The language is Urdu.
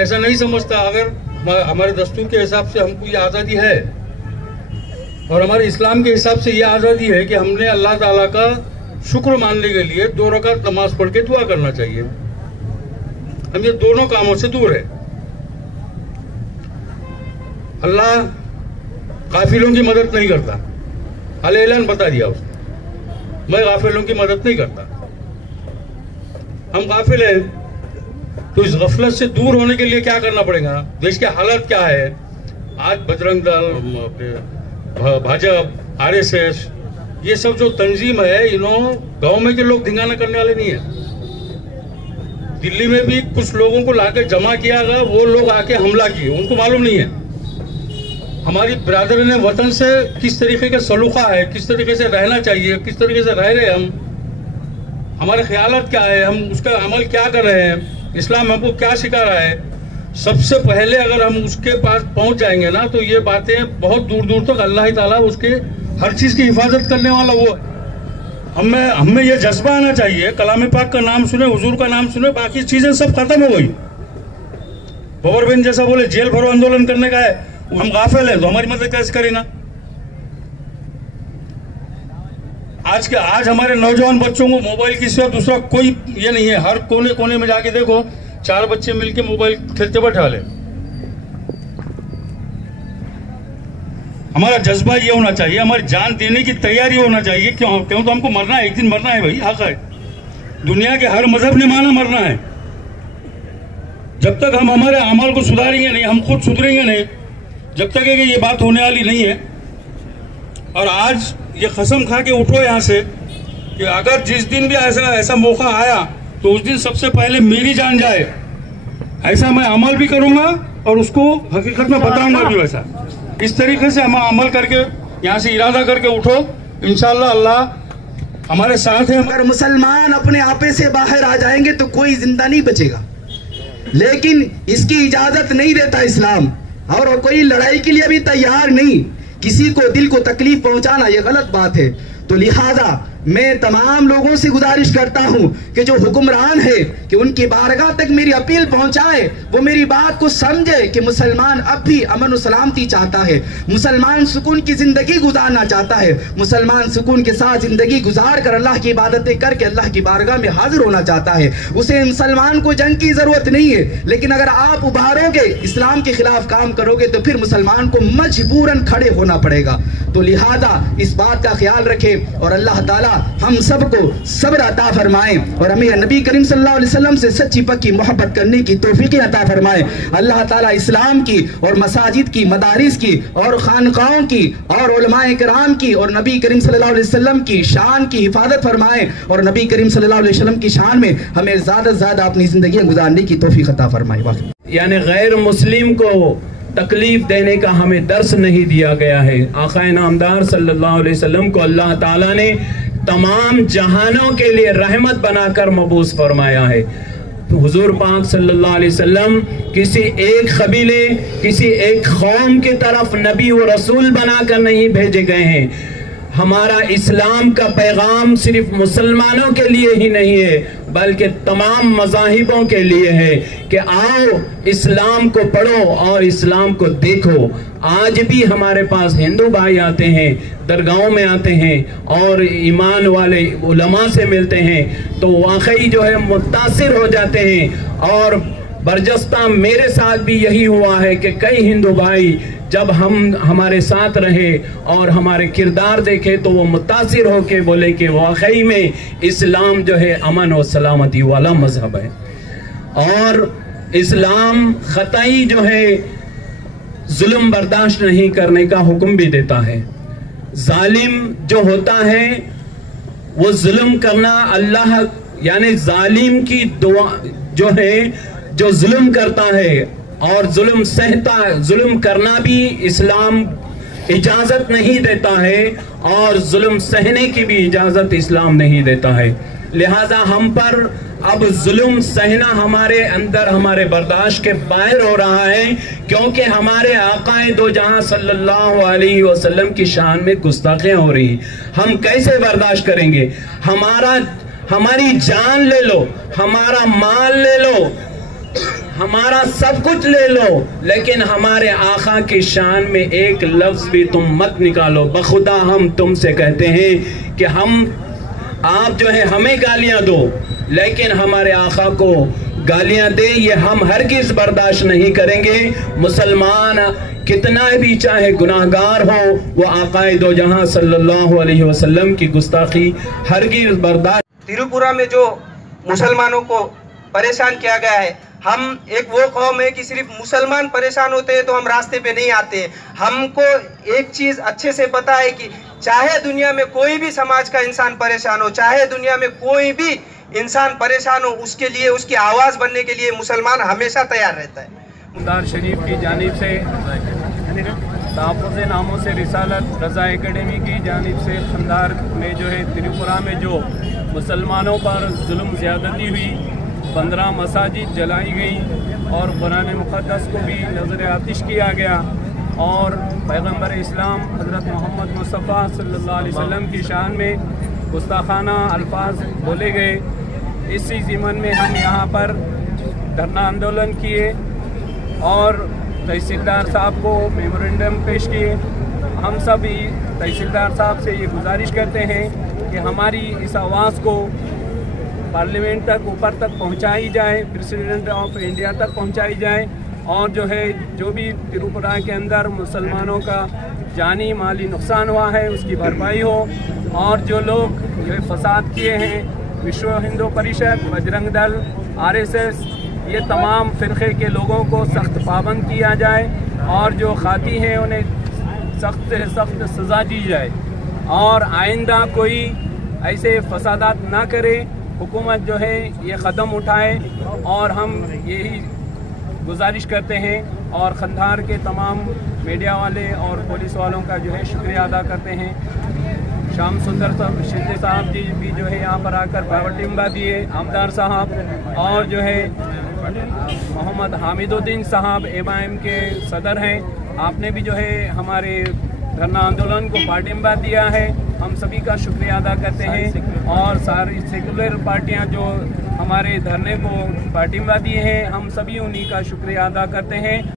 ایسا نہیں سمجھتا. اگر ہمارے دستور کے حساب سے ہم کو یہ آزادی ہے اور ہمارے اسلام کے حساب سے یہ آزادی ہے کہ ہم نے اللہ تعالیٰ کا شکر ماننے کے لیے 2 رکعت نماز پڑھ کے دعا کرنا چاہیے. ہم یہ دونوں کاموں سے دور ہے. اللہ غافلوں کی مدد نہیں کرتا. اعلان بتا دیا اس نے, میں غافلوں کی مدد نہیں کرتا. ہم غافل ہیں تو اس غفلت سے دور ہونے کے لیے کیا کرنا پڑے گا؟ دیش کے حالت کیا ہے آج؟ بجرنگ دل, بھاجپ, RSS, یہ سب جو تنظیم ہے, گاؤں میں کے لوگ دھنگانا کرنے والے نہیں ہیں. دلی میں بھی کچھ لوگوں کو لا کے جمع کیا گیا, وہ لوگ آ کے حملہ کیے, ان کو معلوم نہیں ہے ہماری برادران وطن سے کس طریقے کا سلوکہ ہے, کس طریقے سے رہنا چاہیے, کس طریقے سے رہ رہے ہم, ہمارے خیالات کیا ہے, ہم اس کا عمل کیا کر رہے ہیں, اسلام ہم کو کیا سکھا رہا ہے. سب سے پہلے اگر ہم اس کے پاس پہنچ جائیں گے نا تو یہ باتیں بہت دور دور تک اللہ تعالیٰ اس کے ہر چیز کی حفاظت کرنے والا وہ ہے. ہم میں یہ جذبہ آنا چاہیے, کلام پاک کا نام سنے, حضور کا نام سنے, باقی چیزیں سب ختم ہو گئی. بابر بین جیسا بولے جیل بھرو آندولن کرنے کا ہے, ہم غافل ہیں تو ہماری مدد کیسے کریں گا؟ آج ہمارے نوجوان بچوں کو موبائل کی سوا دوسرا کوئی یہ نہیں ہے. ہر کونے کونے میں جا کے دیکھو, 4 بچے مل کے موبائل کھیلتے بیٹھا لے. ہمارا جذبہ یہ ہونا چاہیے, ہماری جان دینے کی تیاری ہونا چاہیے. کیوں تو ہم کو مرنا ہے, ایک دن مرنا ہے بھائی, حق ہے. دنیا کے ہر مذہب نے مانا مرنا ہے. جب تک ہم ہمارے اعمال کو سدھاریں گے نہیں, ہم خود سدھریں گے نہیں, جب تک کہ یہ بات ہونے والی نہیں ہے. اور آج یہ قسم کھا کے اٹھو یہاں سے کہ اگر جس دن بھی ایسا موقع آیا تو اس دن سب سے پہلے میری جان جائے, ایسا میں عمل بھی کروں گا اور اس کو حقیقت میں بتاؤں گا بھی ویسا. اس طریقے سے ہم عمل کر کے یہاں سے ارادہ کر کے اٹھو, انشاءاللہ اللہ ہمارے ساتھ ہے. اگر مسلمان اپنے آپے سے باہر آ جائیں گے تو کوئی زندہ نہیں بچے گا, لیکن اس کی اجازت نہیں دیتا اسلام, اور کوئی لڑائی کے لیے بھی تیار نہیں. کسی کو دل کو تکلیف پہنچانا یہ غلط بات ہے. تو لہذا میں تمام لوگوں سے گزارش کرتا ہوں کہ جو حکمران ہے کہ ان کی بارگاہ تک میری اپیل پہنچائے, وہ میری بات کو سمجھے کہ مسلمان اب بھی امن و سلامتی چاہتا ہے, مسلمان سکون کی زندگی گزارنا چاہتا ہے, مسلمان سکون کے ساتھ زندگی گزار کر اللہ کی عبادتیں کر کے اللہ کی بارگاہ میں حاضر ہونا چاہتا ہے. اسے مسلمان کو جنگ کی ضرورت نہیں ہے, لیکن اگر آپ ابھارو گے, اسلام کے خلاف کام کرو گے تو پھر مسلمان کو مجبوراً کھڑے ہونا پڑے گا. تو لہذا اس بات کا خیال رکھیں اور اللہ تعالیٰ ہم سب کو صبر عطا فرمائیں اور ہمیں نبی کریم صلی اللہ علیہ وسلم سے سچی پکی محبت کرنے کی توفیق عطا فرمائیں. اللہ تعالیٰ اسلام کی اور مساجد کی, مدارس کی اور خانقاہوں کی اور علماء کرام کی اور نبی کریم صلی اللہ علیہ وسلم کی شان کی حفاظت فرمائیں, اور نبی کریم صلی اللہ علیہ وسلم کی شان میں ہمیں زیادہ سے زیادہ اپنی زندگیاں گزارنے کی توفیق عطا فرمائیں. یعنی غیر مسلم کو تکلیف دینے کا ہمیں درس نہیں دیا گیا ہے. آقا نامدار صلی اللہ علیہ وسلم کو اللہ تعالیٰ نے تمام جہانوں کے لیے رحمت بنا کر مبعوث فرمایا ہے. حضور پاک صلی اللہ علیہ وسلم کسی ایک قبیلے, کسی ایک قوم کی طرف نبی و رسول بنا کر نہیں بھیجے گئے ہیں. ہمارا اسلام کا پیغام صرف مسلمانوں کے لیے ہی نہیں ہے بلکہ تمام مذاہبوں کے لیے ہے کہ آؤ اسلام کو پڑھو اور اسلام کو دیکھو. آج بھی ہمارے پاس ہندو بھائی آتے ہیں, درگاہوں میں آتے ہیں اور ایمان والے علماء سے ملتے ہیں تو واقعی جو ہے متاثر ہو جاتے ہیں. اور برجستہ میرے ساتھ بھی یہی ہوا ہے کہ کئی ہندو بھائی جب ہمارے ساتھ رہے اور ہمارے کردار دیکھے تو وہ متاثر ہو کے بولے کہ واقعی میں اسلام جو ہے امن و سلامتی والا مذہب ہے, اور اسلام قطعی جو ہے ظلم برداشت نہیں کرنے کا حکم بھی دیتا ہے. ظالم جو ہوتا ہے وہ ظلم کرنا اللہ, یعنی ظالم کی دعا جو ہے, جو ظلم کرتا ہے اور ظلم سہتا, ظلم کرنا بھی اسلام اجازت نہیں دیتا ہے اور ظلم سہنے کی بھی اجازت اسلام نہیں دیتا ہے. لہذا ہم پر اب ظلم سہنا ہمارے اندر ہمارے برداشت کے باہر ہو رہا ہے, کیونکہ ہمارے آقا دو جہاں صلی اللہ علیہ وسلم کی شان میں گستاخیاں ہو رہی. ہم کیسے برداشت کریں گے؟ ہماری جان لے لو, ہمارا مال لے لو, ہمارا سب کچھ لے لو لیکن ہمارے آقا کی شان میں ایک لفظ بھی تم مت نکالو. بخدا ہم تم سے کہتے ہیں کہ آپ جو ہے ہمیں گالیاں دو لیکن ہمارے آقا کو گالیاں دے یہ ہم ہرگز برداشت نہیں کریں گے. مسلمان کتنا بھی چاہے گناہگار ہو وہ آقا دو جہاں صلی اللہ علیہ وسلم کی گستاخی ہرگز برداشت. تریپورہ میں جو مسلمانوں کو پریشان کیا گیا ہے، ہم ایک وہ قوم ہے کہ صرف مسلمان پریشان ہوتے ہیں تو ہم راستے پہ نہیں آتے ہیں. ہم کو ایک چیز اچھے سے پتا ہے کہ چاہے دنیا میں کوئی بھی سماج کا انسان پریشان ہو، چاہے دنیا میں کوئی بھی انسان پریشان ہو، اس کے لیے اس کی آواز بننے کے لیے مسلمان ہمیشہ تیار رہتا ہے. خندار شریف کی جانب سے تحفظ ناموں سے رسالت رضا اکیڈمی کی جانب سے خندار میں جو ہے تریپورہ میں جو مسلمانوں پر ظلم زیادتی ہوئی، 15 مساجد جلائی گئیں اور قرآن مقدس کو بھی نظر آتش کیا گیا اور پیغمبر اسلام حضرت محمد مصطفیٰ صلی اللہ علیہ وسلم کی شان میں گستاخانہ الفاظ بولے گئے. اسی ضمن میں ہم یہاں پر دھرنا آندولن کیے اور تحصیلدار صاحب کو میمورنڈم پیش کیے. ہم سب تحصیلدار صاحب سے یہ گزارش کرتے ہیں کہ ہماری اس آواز کو پارلیمنٹ تک اوپر تک پہنچائی جائے، پریزیڈنٹ آف انڈیا تک پہنچائی جائے اور جو ہے جو بھی تریپورہ کے اندر مسلمانوں کا جانی مالی نقصان ہوا ہے اس کی بھرپائی ہو اور جو لوگ جو فساد کیے ہیں وشو ہندو پریشد، بجرنگ دل، RSS یہ تمام فرقے کے لوگوں کو سخت پابند کیا جائے اور جو خاطی ہیں انہیں سخت سے سخت سزا دی جائے اور آئندہ کوئی ایسے فسادات نہ کرے. حکومت جو ہے یہ قدم اٹھائے اور ہم یہی گزارش کرتے ہیں اور خندار کے تمام میڈیا والے اور پولیس والوں کا جو ہے شکریہ ادا کرتے ہیں. شام سندر شندے صاحب جی بھی جو ہے یہاں پر آ کر ٹمبا دیے، آمدار صاحب اور جو ہے محمد حامد الدین صاحب MIM کے صدر ہیں، آپ نے بھی جو ہے ہمارے دھرنا آندولن کو پاٹمبا دیا ہے. ہم سبھی کا شکریہ ادا کرتے ہیں اور ساری سیکولر پارٹیاں جو ہمارے دھرنے کو پاٹمبا دیے ہیں ہم سبھی انہی کا شکریہ ادا کرتے ہیں.